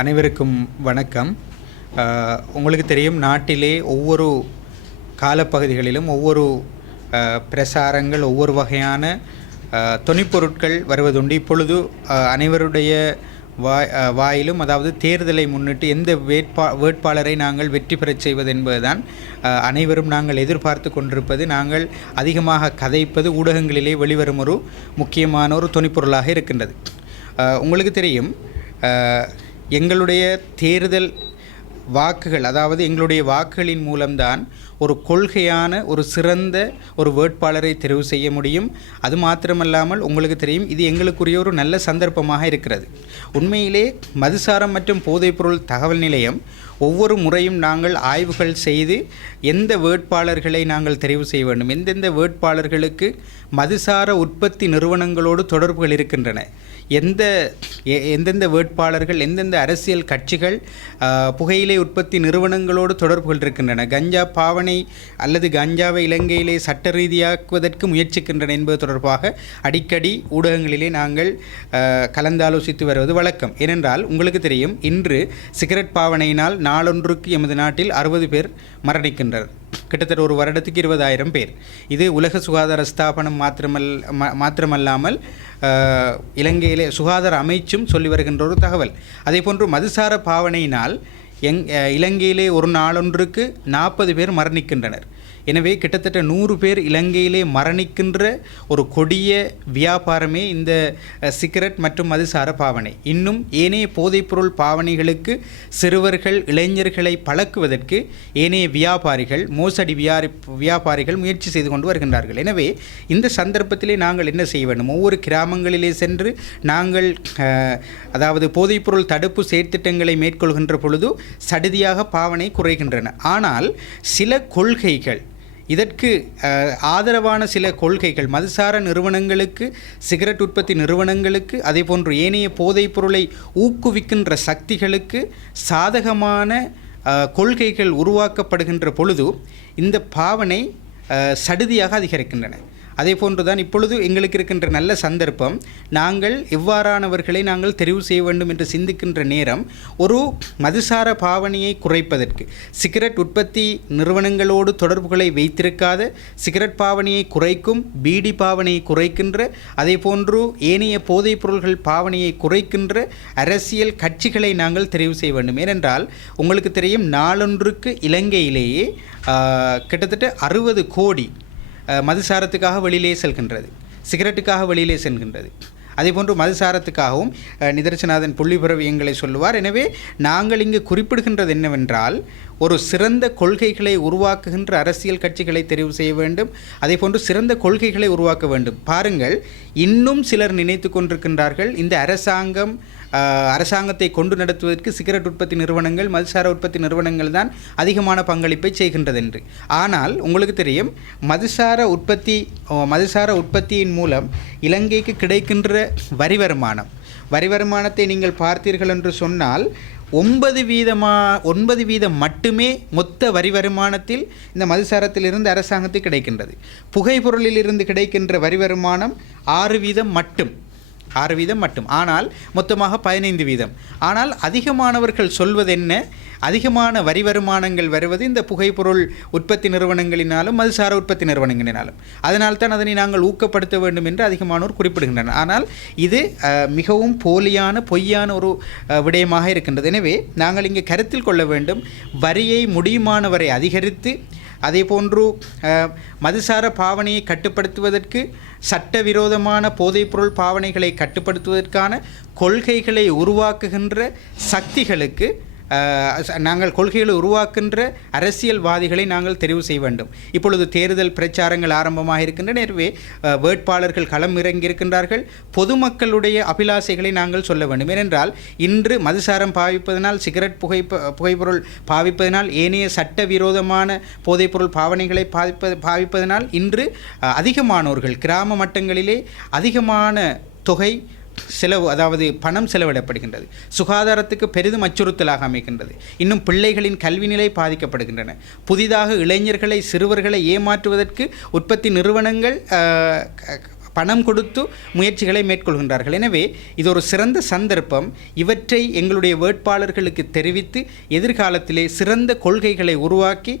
அனைவருக்கும் வணக்கம். உங்களுக்கு தெரியும் நாட்டிலே ஒவ்வொரு காலப்பகுதிகளிலும் ஒவ்வொரு பிரசாரங்கள் ஒவ்வொரு வகையான துணிப்பொருட்கள் தொனிப்பொருட்கள் வருவதுண்டு. இப்பொழுது அனைவருடைய வாய் வாயிலும் அதாவது தேர்தலை முன்னிட்டு எந்த வேட்பா வேட்பாளரை நாங்கள் வெற்றி பெறச் செய்வது என்பதுதான் அனைவரும் நாங்கள் எதிர்பார்த்து கொண்டிருப்பது. நாங்கள் அதிகமாக கதைப்பது ஊடகங்களிலே வெளிவரும் ஒரு முக்கியமான ஒரு துணிப்பொருளாக இருக்கின்றது. உங்களுக்கு தெரியும் எங்களுடைய தேர்தல் வாக்குகள் அதாவது எங்களுடைய வாக்குகளின் மூலம்தான் ஒரு கொள்கையான ஒரு சிறந்த ஒரு வேட்பாளரை தெரிவு செய்ய முடியும். அது மாத்திரமல்லாமல் உங்களுக்கு தெரியும் இது எங்களுக்குரிய ஒரு நல்ல சந்தர்ப்பமாக இருக்கிறது. உண்மையிலே மதுசாரம் மற்றும் போதைப்பொருள் தகவல் நிலையம் ஒவ்வொரு முறையும் நாங்கள் ஆய்வுகள் செய்து எந்த வேட்பாளர்களை நாங்கள் தெரிவு செய்ய வேண்டும்? எந்தெந்த வேட்பாளர்களுக்கு மதுசார உற்பத்தி நிறுவனங்களோடு தொடர்புகள் இருக்கின்றன? எந்த எந்தெந்த வேட்பாளர்கள் எந்தெந்த அரசியல் கட்சிகள் புகையிலை உற்பத்தி நிறுவனங்களோடு தொடர்புகள் இருக்கின்றன? கஞ்சா பாவனை அல்லது கஞ்சாவை இலங்கையிலே சட்ட ரீதியாக்குவதற்கு முயற்சிக்கின்றன என்பது தொடர்பாக அடிக்கடி ஊடகங்களிலே நாங்கள் கலந்தாலோசித்து வருவது வழக்கம். ஏனென்றால் உங்களுக்கு தெரியும் இன்று சிகரெட் பாவனையினால் நாளொன்றுக்கு எமது நாட்டில் அறுபது பேர் மரணிக்கின்றனர். கிட்டத்தட்ட ஒரு வருடத்துக்கு இருபதாயிரம் பேர். இது உலக சுகாதார ஸ்தாபனம் மாத்திரமல் மாத்திரமல்லாமல் இலங்கையிலே சுகாதார அமைச்சும் சொல்லி வருகின்ற ஒரு தகவல். அதே போன்று மதுசார பாவனையினால் எங் இலங்கையிலே ஒரு நாளொன்றுக்கு நாற்பது பேர் மரணிக்கின்றனர். எனவே கிட்டத்தட்ட நூறு பேர் இலங்கையிலே மரணிக்கின்ற ஒரு கொடிய வியாபாரமே இந்த சிகரெட் மற்றும் மதுசார பாவனை. இன்னும் ஏனைய போதைப்பொருள் பாவனைகளுக்கு சிறுவர்கள் இளைஞர்களை பழக்குவதற்கு ஏனைய வியாபாரிகள் மோசடி வியாரி வியாபாரிகள் முயற்சி செய்து கொண்டு வருகின்றார்கள். எனவே இந்த சந்தர்ப்பத்திலே நாங்கள் என்ன செய்ய வேண்டும்? ஒவ்வொரு கிராமங்களிலே சென்று நாங்கள் அதாவது போதைப்பொருள் தடுப்பு செயற்திட்டங்களை மேற்கொள்கின்ற பொழுது சடுதியாக பாவனை குறைகின்றன. ஆனால் சில கொள்கைகள் இதற்கு ஆதரவான சில கொள்கைகள் மதுசார நிறுவனங்களுக்கு சிகரெட் உற்பத்தி நிறுவனங்களுக்கு அதே போன்று ஏனைய போதைப் பொருளை ஊக்குவிக்கின்ற சக்திகளுக்கு சாதகமான கொள்கைகள் உருவாக்கப்படுகின்ற பொழுது இந்த பாவனை சடுதியாக அதிகரிக்கின்றன. அதே போன்றுதான் இப்பொழுது எங்களுக்கு இருக்கின்ற நல்ல சந்தர்ப்பம். நாங்கள் எவ்வாறானவர்களை நாங்கள் தெரிவு செய்ய வேண்டும் என்று சிந்திக்கின்ற நேரம் ஒரு மதுசார பாவனையை குறைப்பதற்கு. சிகரெட் உற்பத்தி நிறுவனங்களோடு தொடர்புகளை வைத்திருக்காத சிகரெட் பாவனையை குறைக்கும் பீடி பாவனையை குறைக்கின்ற அதே போன்று ஏனைய போதைப் பொருள்கள் பாவனையை குறைக்கின்ற அரசியல் கட்சிகளை நாங்கள் தெரிவு செய்ய வேண்டும். ஏனென்றால் உங்களுக்கு தெரியும் நாளொன்றுக்கு இலங்கையிலேயே கிட்டத்தட்ட அறுபது கோடி மதுசாரத்துக்காக வெளியிலே செல்கின்றது சிகரெட்டுக்காக வெளியிலே செல்கின்றது. அதேபோன்று மதுசாரத்துக்காகவும் அஹ், நிதர்சனாதன் எங்களை சொல்லுவார். எனவே நாங்கள் இங்கு குறிப்பிடுகின்றது என்னவென்றால் ஒரு சிறந்த கொள்கைகளை உருவாக்குகின்ற அரசியல் கட்சிகளை தெரிவு செய்ய வேண்டும். அதேபோன்று சிறந்த கொள்கைகளை உருவாக்க வேண்டும். பாருங்கள் இன்னும் சிலர் நினைத்து கொண்டிருக்கின்றார்கள் இந்த அரசாங்கம் அரசாங்கத்தை கொண்டு நடத்துவதற்கு சிகரெட் உற்பத்தி நிறுவனங்கள் மதுசார உற்பத்தி நிறுவனங்கள் தான் அதிகமான பங்களிப்பை செய்கின்றது என்று ஆனால் உங்களுக்கு தெரியும் மதுசார உற்பத்தி மதுசார உற்பத்தியின் மூலம் இலங்கைக்கு கிடைக்கின்ற வரி வருமானம். வரி வருமானத்தை நீங்கள் பார்த்தீர்கள் என்று சொன்னால் ஒன்பது வீதமா ஒன்பது வீதம் மட்டுமே மொத்த வரி வருமானத்தில் இந்த மதுசாரத்திலிருந்து அரசாங்கத்துக்கு கிடைக்கின்றது. புகைப்பொருளிலிருந்து கிடைக்கின்ற வரி வருமானம் ஆறு வீதம் மட்டும். ஆறு வீதம் மட்டும். ஆனால் மொத்தமாக பதினைந்து வீதம். ஆனால் அதிகமானவர்கள் சொல்வது என்ன அதிகமான வரி வருமானங்கள் வருவது இந்த புகைப்பொருள் உற்பத்தி நிறுவனங்களினாலும் மதுசார உற்பத்தி நிறுவனங்களினாலும். அதனால்தான் அதனை நாங்கள் ஊக்கப்படுத்த வேண்டும் என்று அதிகமானோர் குறிப்பிடுகின்றனர். ஆனால் இது மிகவும் போலியான பொய்யான ஒரு விடயமாக இருக்கின்றது. எனவே நாங்கள் இங்கே கருத்தில் கொள்ள வேண்டும் வரியை முடியுமானவரை அதிகரித்து அதே போன்று மதுசார பாவனையை கட்டுப்படுத்துவதற்கு சட்டவிரோதமான போதைப்பொருள் பாவனைகளை கட்டுப்படுத்துவதற்கான கொள்கைகளை உருவாக்குகின்ற சக்திகளுக்கு நாங்கள் கொள்கைகளை உருவாக்கின்ற அரசியல்வாதிகளை நாங்கள் தெரிவு செய்ய வேண்டும். இப்பொழுது தேர்தல் பிரச்சாரங்கள் ஆரம்பமாக இருக்கின்றன. எனவே வேட்பாளர்கள் களம் இறங்கியிருக்கின்றார்கள் பொதுமக்களுடைய அபிலாசைகளை நாங்கள் சொல்ல வேண்டும். ஏனென்றால் இன்று மதுசாரம் பாவிப்பதனால் சிகரெட் புகை புகைப்பொருள் பாவிப்பதனால் ஏனைய சட்ட விரோதமான போதைப்பொருள் பாவனைகளை பாவிப்ப பாவிப்பதனால் இன்று அதிகமானோர்கள் கிராம மட்டங்களிலே அதிகமான தொகை செலவு அதாவது பணம் செலவிடப்படுகின்றது. சுகாதாரத்துக்கு பெரிதும் அச்சுறுத்தலாக அமைகின்றது. இன்னும் பிள்ளைகளின் கல்வி நிலை பாதிக்கப்படுகின்றன. புதிதாக இளைஞர்களை சிறுவர்களை ஏமாற்றுவதற்கு உற்பத்தி நிறுவனங்கள் பணம் கொடுத்து முயற்சிகளை மேற்கொள்கின்றார்கள். எனவே இது ஒரு சிறந்த சந்தர்ப்பம். இவற்றை எங்களுடைய வேட்பாளர்களுக்கு தெரிவித்து எதிர்காலத்திலே சிறந்த கொள்கைகளை உருவாக்கி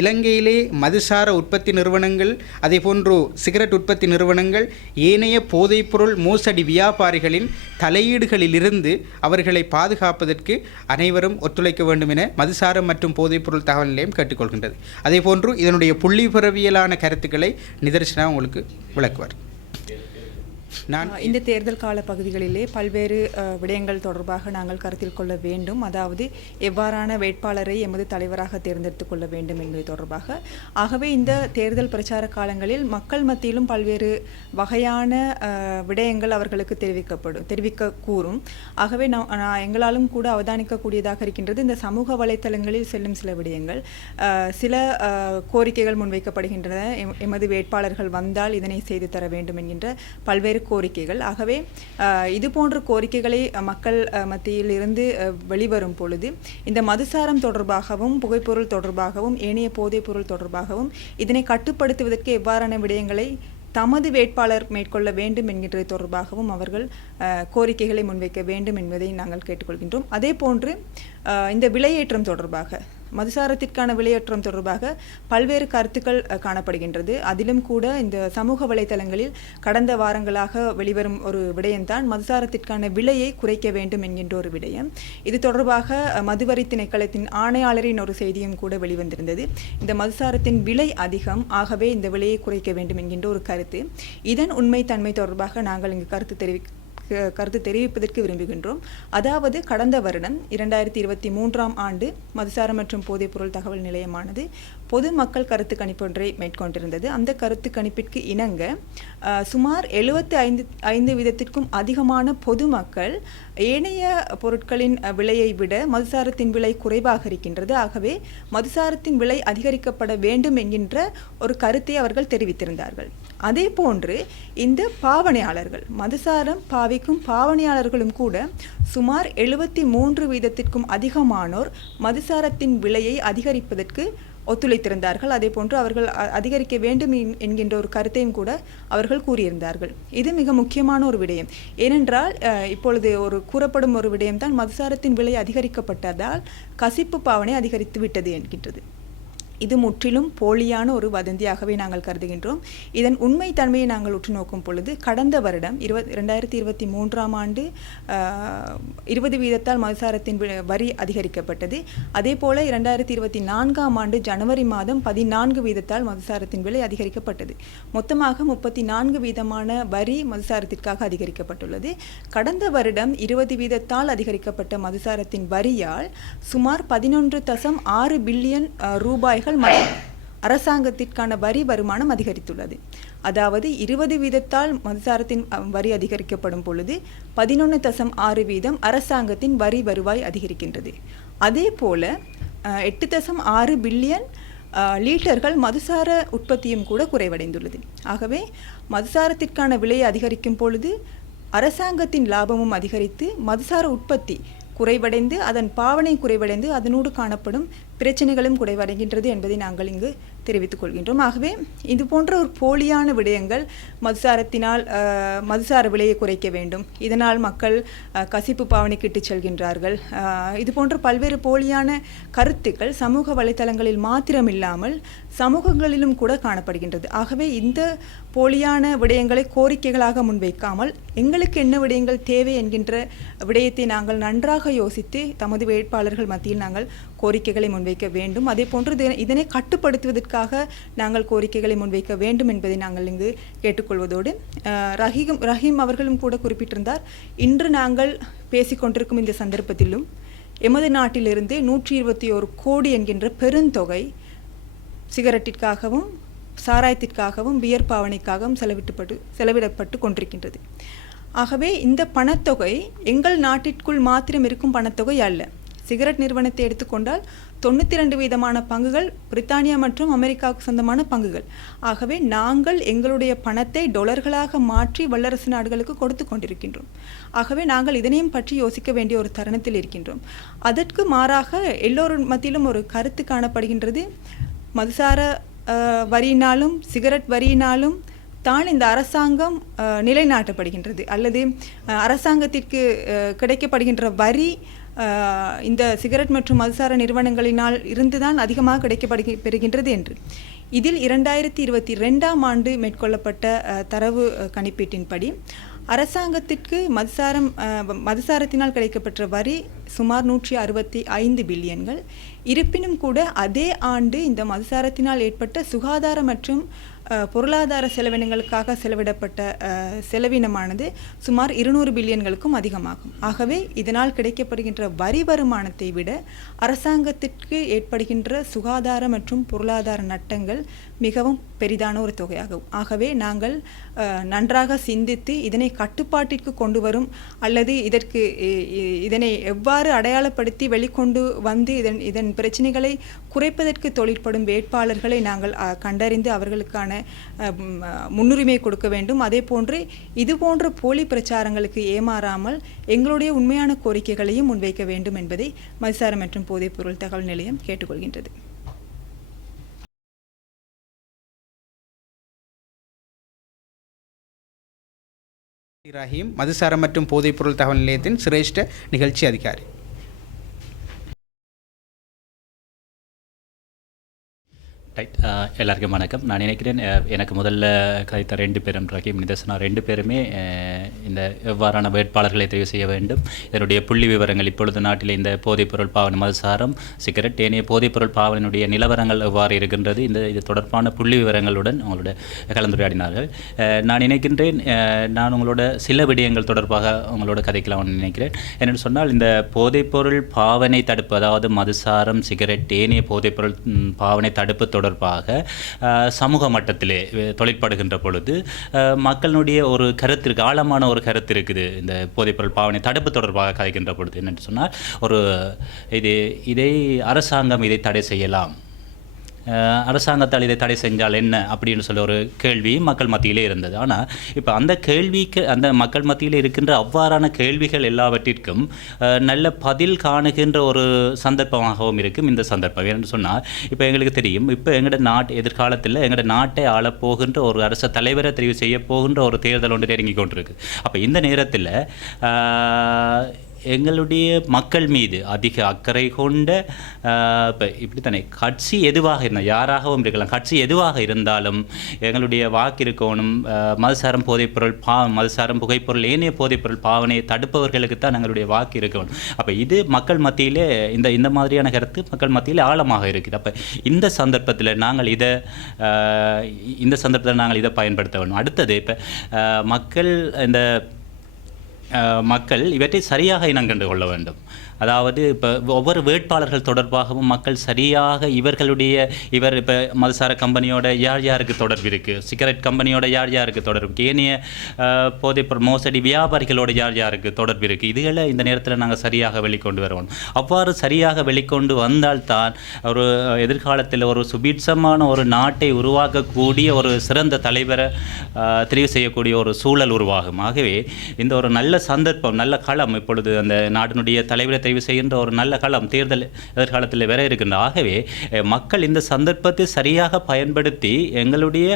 இலங்கையிலே மதுசார உற்பத்தி நிறுவனங்கள் அதே போன்று சிகரெட் உற்பத்தி நிறுவனங்கள் ஏனைய போதைப்பொருள் மோசடி வியாபாரிகளின் தலையீடுகளிலிருந்து அவர்களை பாதுகாப்பதற்கு அனைவரும் ஒத்துழைக்க வேண்டும் என மதுசாரம் மற்றும் போதைப்பொருள் தகவல் நிலையம் கேட்டுக்கொள்கின்றது. அதே போன்று இதனுடைய புள்ளிபரவியலான கருத்துக்களை நிதர்சனா உங்களுக்கு விளக்குவார். நான் இந்த தேர்தல் கால பகுதிகளிலே பல்வேறு விடயங்கள் தொடர்பாக நாங்கள் கருத்தில் கொள்ள வேண்டும். அதாவது எவ்வாறான வேட்பாளரை எமது தலைவராக தேர்ந்தெடுத்துக் கொள்ள வேண்டும் என்பது தொடர்பாக. ஆகவே இந்த தேர்தல் பிரச்சார காலங்களில் மக்கள் மத்தியிலும் பல்வேறு வகையான விடயங்கள் அவர்களுக்கு தெரிவிக்கப்படும் தெரிவிக்க கூறும் ஆகவே நான் எங்களாலும் கூட அவதானிக்கக்கூடியதாக இருக்கின்றது இந்த சமூக வலைத்தளங்களில் செல்லும் சில விடயங்கள். சில கோரிக்கைகள் முன்வைக்கப்படுகின்றன. எம்- எமது வேட்பாளர்கள் வந்தால் இதனை செய்து தர வேண்டும் என்கின்ற பல்வேறு கோரிக்கைகள். ஆகவே இது போன்ற கோரிக்கைகளை மக்கள் மத்தியில் இருந்து வெளிவரும் பொழுது இந்த மதுசாரம் தொடர்பாகவும் புகைப்பொருள் தொடர்பாகவும் ஏனைய போதைப் பொருள் தொடர்பாகவும் இதனை கட்டுப்படுத்துவதற்கு எவ்வாறான விடயங்களை தமது வேட்பாளர் மேற்கொள்ள வேண்டும் என்கின்றது தொடர்பாகவும் அவர்கள் கோரிக்கைகளை முன்வைக்க வேண்டும் என்பதை நாங்கள் கேட்டுக்கொள்கின்றோம். அதே போன்று இந்த விலையேற்றம் தொடர்பாக மதுசாரத்திற்கான விலையேற்றம் தொடர்பாக பல்வேறு கருத்துக்கள் காணப்படுகின்றது. அதிலும் கூட இந்த சமூக வலைதளங்களில் கடந்த வாரங்களாக வெளிவரும் ஒரு விடயம்தான் மதுசாரத்திற்கான விலையை குறைக்க வேண்டும் என்கின்ற ஒரு விடயம். இது தொடர்பாக மதுவரி திணைக்களத்தின் ஆணையாளரின் ஒரு செய்தியும் கூட வெளிவந்திருந்தது. இந்த மதுசாரத்தின் விலை அதிகம் ஆகவே இந்த விலையை குறைக்க வேண்டும் என்கின்ற ஒரு கருத்து. இதன் உண்மைத்தன்மை தொடர்பாக நாங்கள் இங்கு கருத்து தெரிவி கருத்து தெரிவிப்பதற்கு விரும்புகின்றோம். அதாவது கடந்த வருடம் இரண்டாயிரத்தி இருபத்தி மூன்றாம் ஆண்டு மதுசாரம் மற்றும் போதைப்பொருள் தகவல் நிலையமானது பொதுமக்கள் கருத்து கணிப்பு ஒன்றை மேற்கொண்டிருந்தது. அந்த கருத்து கணிப்பிற்கு இணங்க சுமார் எழுபத்தி ஐந்து ஐந்து வீதத்திற்கும் அதிகமான பொதுமக்கள் ஏனைய பொருட்களின் விலையை விட மதுசாரத்தின் விலை குறைவாக இருக்கின்றது. ஆகவே மதுசாரத்தின் விலை அதிகரிக்கப்பட வேண்டும் என்கின்ற ஒரு கருத்தை அவர்கள் தெரிவித்திருந்தார்கள். அதே போன்று இந்த பாவனையாளர்கள் மதுசாரம் பாவிக்கும் பாவனையாளர்களும் கூட சுமார் எழுபத்தி மூன்று வீதத்திற்கும் அதிகமானோர் மதுசாரத்தின் விலையை அதிகரிப்பதற்கு ஒத்துழைத்திருந்தார்கள். அதே போன்று அவர்கள் அ- அதிகரிக்க வேண்டும் என்கின்ற ஒரு கருத்தையும் கூட அவர்கள் கூறியிருந்தார்கள். இது மிக முக்கியமான ஒரு விடயம். ஏனென்றால் இப்பொழுது ஒரு கூறப்படும் ஒரு விடயம்தான் மதுசாரத்தின் விலை அதிகரிக்கப்பட்டதால் கசிப்பு பாவனை அதிகரித்து விட்டது என்கின்றது. இது முற்றிலும் போலியான ஒரு வதந்தியாகவே நாங்கள் கருதுகின்றோம். இதன் உண்மை தன்மையை நாங்கள் உற்று நோக்கும் பொழுது கடந்த வருடம் இருபத் ரெண்டாயிரத்தி இருபத்தி மூன்றாம் ஆண்டு இருபது வீதத்தால் மதுசாரத்தின் வரி அதிகரிக்கப்பட்டது. அதே போல இரண்டாயிரத்தி இருபத்தி நான்காம் ஆண்டு ஜனவரி மாதம் பதினான்கு வீதத்தால் மதுசாரத்தின் விலை அதிகரிக்கப்பட்டது. மொத்தமாக முப்பத்தி நான்கு வீதமான வரி மதுசாரத்திற்காக அதிகரிக்கப்பட்டுள்ளது. கடந்த வருடம் இருபது வீதத்தால் அதிகரிக்கப்பட்ட மதுசாரத்தின் வரியால் சுமார் பதினொன்று தசம் ஆறு பில்லியன் ரூபாய் ரூபாய்கள் அரசாங்கத்திற்கான வரி வருமானம் அதிகரித்துள்ளது. அதாவது இருபது வீதத்தால் மதுசாரத்தின் வரி அதிகரிக்கப்படும் பொழுது பதினொன்று தசம் ஆறு வீதம் அரசாங்கத்தின் வரி வருவாய் அதிகரிக்கின்றது. அதே போல எட்டு தசம் ஆறு பில்லியன் லீட்டர்கள் மதுசார உற்பத்தியும் கூட குறைவடைந்துள்ளது. ஆகவே மதுசாரத்திற்கான விலையை அதிகரிக்கும் பொழுது அரசாங்கத்தின் லாபமும் அதிகரித்து மதுசார உற்பத்தி குறைவடைந்து அதன் பாவனை குறைவடைந்து அதனோடு காணப்படும் பிரச்சனைகளும் குறைவடைகின்றது என்பதை நாங்கள் இங்கு தெரிவித்துக் கொள்கின்றோம் ஆகவே இது போன்ற ஒரு போலியான விடயங்கள் மதுசாரத்தினால் மதுசார விலையை குறைக்க வேண்டும். இதனால் மக்கள் கசிப்பு பாவனைக்கு இட்டுச் செல்கின்றார்கள். இது போன்ற பல்வேறு போலியான கருத்துக்கள் சமூக வலைத்தளங்களில் மாத்திரமில்லாமல் சமூகங்களிலும் கூட காணப்படுகின்றது. ஆகவே இந்த போலியான விடயங்களை கோரிக்கைகளாக முன்வைக்காமல் எங்களுக்கு என்ன விடயங்கள் தேவை என்கின்ற விடயத்தை நாங்கள் நன்றாக யோசித்து தமது வேட்பாளர்கள் மத்தியில் நாங்கள் கோரிக்கைகளை முன்வைக்க வேண்டும். அதே போன்று இதனை கட்டுப்படுத்துவதற்காக நாங்கள் கோரிக்கைகளை முன்வைக்க வேண்டும் என்பதை நாங்கள் இங்கு கேட்டுக்கொள்வதோடு ரஹீம் ரஹீம் அவர்களும் கூட குறிப்பிட்டிருந்தார். இன்று நாங்கள் பேசிக்கொண்டிருக்கும் இந்த சந்தர்ப்பத்திலும் எமது நாட்டிலிருந்து நூற்றி இருபத்தி ஒரு கோடி என்கின்ற பெருந்தொகை சிகரெட்டிற்காகவும் சாராயத்திற்காகவும் பியர் பாவனைக்காகவும் செலவிட்டுப்பட்டு செலவிடப்பட்டு கொண்டிருக்கின்றது. ஆகவே இந்த பணத்தொகை எங்கள் நாட்டிற்குள் மாத்திரம் இருக்கும் பணத்தொகை அல்ல. சிகரெட் நிறுவனத்தை எடுத்துக்கொண்டால் தொண்ணூற்றி ரெண்டு வீதமான பங்குகள் பிரித்தானியா மற்றும் அமெரிக்காவுக்கு சொந்தமான பங்குகள். ஆகவே நாங்கள் எங்களுடைய பணத்தை டொலர்களாக மாற்றி வல்லரசு நாடுகளுக்கு கொடுத்து கொண்டிருக்கின்றோம். ஆகவே நாங்கள் இதனையும் பற்றி யோசிக்க வேண்டிய ஒரு தருணத்தில் இருக்கின்றோம். அதற்கு மாறாக எல்லோரும் மத்தியிலும் ஒரு கருத்து காணப்படுகின்றது. மதுசார வரியினாலும் சிகரெட் வரியினாலும் தான் இந்த அரசாங்கம் நிலைநாட்டப்படுகின்றது. அல்லது அரசாங்கத்திற்கு கிடைக்கப்படுகின்ற வரி இந்த சிகரெட் மற்றும் மதுசார நிறுவனங்களினால் இருந்துதான் அதிகமாக கிடைக்கப்படு பெறுகின்றது என்று. இதில் இரண்டாயிரத்தி இருபத்தி ரெண்டாம் ஆண்டு மேற்கொள்ளப்பட்ட தரவு கணிப்பீட்டின்படி அரசாங்கத்திற்கு மதுசாரம் மதுசாரத்தினால் கிடைக்கப்பெற்ற வரி சுமார் நூற்றி அறுபத்தி ஐந்து பில்லியன்கள். இருப்பினும் கூட அதே ஆண்டு இந்த மதுசாரத்தினால் ஏற்பட்ட சுகாதார மற்றும் பொருளாதார செலவினங்களுக்காக செலவிடப்பட்ட செலவினமானது சுமார் இருநூறு பில்லியன்களுக்கும் அதிகமாகும். ஆகவே இதனால் கிடைக்கப்படுகின்ற வரி வருமானத்தை விட அரசாங்கத்திற்கு ஏற்படுகின்ற சுகாதார மற்றும் பொருளாதார நட்டங்கள் மிகவும் பெரிதான ஒரு தொகையாகும். ஆகவே நாங்கள் நன்றாக சிந்தித்து இதனை கட்டுப்பாட்டிற்கு கொண்டு வரும் அல்லது இதற்கு இதனை எவ்வாறு அடையாளப்படுத்தி வெளிக்கொண்டு வந்து இதன் இதன் பிரச்சனைகளை குறைப்பதற்கு தொழிற்படும் வேட்பாளர்களை நாங்கள் கண்டறிந்து அவர்களுக்கான அதற்கான முன்னுரிமை கொடுக்க வேண்டும். அதே போன்று இது போன்ற போலி பிரச்சாரங்களுக்கு ஏமாறாமல் எங்களுடைய உண்மையான கோரிக்கைகளையும் முன்வைக்க வேண்டும் என்பதை மதுசாரம் மற்றும் போதைப்பொருள் தகவல் நிலையம் கேட்டுக்கொள்கின்றது. ரஹீம் மதுசாரம் மற்றும் போதைப்பொருள் தகவல் நிலையத்தின் சிரேஷ்ட நிகழ்ச்சி அதிகாரி. ரைட் uh, எல்லாருக்கும் வணக்கம். நான் நினைக்கிறேன் எனக்கு முதல்ல கதைத்த ரெண்டு பேரும் ரஹீம் நிதர்சனா ரெண்டு பேருமே இந்த எவ்வாறான வேட்பாளர்களை தெரிவு செய்ய வேண்டும். இதனுடைய புள்ளி விவரங்கள் இப்பொழுது நாட்டில் இந்த போதைப்பொருள் பாவனை மதுசாரம் சிகரெட் ஏனைய போதைப்பொருள் பாவனையுடைய நிலவரங்கள் எவ்வாறு இருக்கின்றது இந்த இது தொடர்பான புள்ளி விவரங்களுடன் உங்களோட கலந்துரையாடினார்கள். நான் நினைக்கின்றேன் நான் உங்களோட சில விடயங்கள் தொடர்பாக உங்களோட கதைக்கலாம்னு நினைக்கிறேன். என்னென்னு சொன்னால் இந்த போதைப்பொருள் பாவனை தடுப்பு அதாவது மதுசாரம் சிகரெட் ஏனைய போதைப்பொருள் பாவனை தடுப்பு தொடர்பாக சமூக மட்டத்திலே தொழிற்படுகின்ற பொழுது மக்களுடைய ஒரு கருத்து இருக்குது ஆழமான ஒரு கருத்து இருக்குது இந்த போதைப்பொருள் பாவனை தடுப்பு தொடர்பாக கதைக்கின்ற பொழுது என்னென்று சொன்னால் ஒரு இது இதை அரசாங்கம் இதை தடை செய்யலாம். அரசாங்கத்தால் இதை தடை செஞ்சால் என்ன அப்படின்னு சொல்ல ஒரு கேள்வி மக்கள் மத்தியிலே இருந்தது. ஆனால் இப்போ அந்த கேள்விக்கு அந்த மக்கள் மத்தியில் இருக்கின்ற அவ்வாறான கேள்விகள் எல்லாவற்றிற்கும் நல்ல பதில் காணுகின்ற ஒரு சந்தர்ப்பமாகவும் இருக்கும் இந்த சந்தர்ப்பம். ஏன்னு சொன்னால் இப்போ எங்களுக்கு தெரியும் இப்போ எங்களோட நாட்டு எதிர்காலத்தில் எங்களோட நாட்டை ஆளப் போகின்ற ஒரு அரச தலைவரை தெரிவு செய்ய போகின்ற ஒரு தேர்தல் ஒன்று நெருங்கி கொண்டிருக்கு. அப்போ இந்த நேரத்தில் எங்களுடைய மக்கள் மீது அதிக அக்கறை கொண்ட இப்போ இப்படி தானே கட்சி எதுவாக இருந்தால் யாராகவும் இருக்கலாம் கட்சி எதுவாக இருந்தாலும் எங்களுடைய வாக்கு இருக்கணும் மதுசாரம் போதைப்பொருள் பா மதுசாரம் புகைப்பொருள் ஏனைய போதைப்பொருள் பாவனையை தடுப்பவர்களுக்கு தான் எங்களுடைய வாக்கு இருக்கணும். அப்போ இது மக்கள் மத்தியிலே இந்த இந்த மாதிரியான கருத்து மக்கள் மத்தியில் ஆழமாக இருக்குது. அப்போ இந்த சந்தர்ப்பத்தில் நாங்கள் இதை இந்த சந்தர்ப்பத்தில் நாங்கள் இதை பயன்படுத்த வேணும் அடுத்தது இப்போ மக்கள் இந்த மக்கள் இவற்றை சரியாக இனம் கண்டு கொள்ள வேண்டும். அதாவது இப்போ ஒவ்வொரு வேட்பாளர்கள் தொடர்பாகவும் மக்கள் சரியாக இவர்களுடைய இவர் இப்போ மதுசார கம்பெனியோட யார் யாருக்கு தொடர்பு இருக்குது சிகரெட் கம்பெனியோட யார் யாருக்கு தொடர்பு இருக்குது ஏனைய போதை மோசடி வியாபாரிகளோட யார் யாருக்கு தொடர்பு இருக்குது இதுகளை இந்த நேரத்தில் நாங்கள் சரியாக வெளிக்கொண்டு வருவோம். அவ்வாறு சரியாக வெளிக்கொண்டு வந்தால்தான் ஒரு எதிர்காலத்தில் ஒரு சுபீட்சமான ஒரு நாட்டை உருவாக்கக்கூடிய ஒரு சிறந்த தலைவரை தெரிவு செய்யக்கூடிய ஒரு சூழல் உருவாகும். ஆகவே இந்த ஒரு நல்ல சந்தர்ப்பம் நல்ல களம் இப்பொழுது அந்த நாட்டினுடைய தலைவரை தயவு செய்கின்ற ஒரு நல்ல காலம் தேர்தல் எதிர்காலத்தில் வேற இருக்கின்ற. ஆகவே மக்கள் இந்த சந்தர்ப்பத்தை சரியாக பயன்படுத்தி எங்களுடைய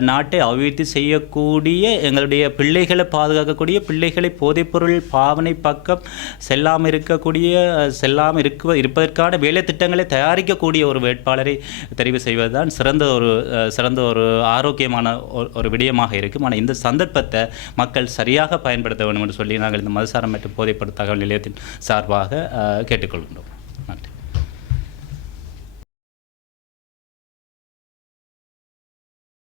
நாட்டை அபிவிருத்தி செய்யக்கூடிய எங்களுடைய பிள்ளைகளை பாதுகாக்கக்கூடிய பிள்ளைகளை போதைப்பொருள் பாவனை பக்கம் செல்லாமல் இருக்கக்கூடிய செல்லாமல் இருக்க இருப்பதற்கான வேலை திட்டங்களை தயாரிக்கக்கூடிய ஒரு வேட்பாளரை தெரிவு செய்வதுதான் சிறந்த ஒரு சிறந்த ஒரு ஆரோக்கியமான ஒரு- ஒரு விடயமாக இருக்கும். ஆனால் இந்த சந்தர்ப்பத்தை மக்கள் சரியாக பயன்படுத்த வேண்டும் என்று சொல்லி நாங்கள் இந்த மதுசாரம் மற்றும் போதைப்பொருள் தகவல் நிலையத்தின் சார்பாக அஹ், கேட்டுக்கொள்கின்றோம்.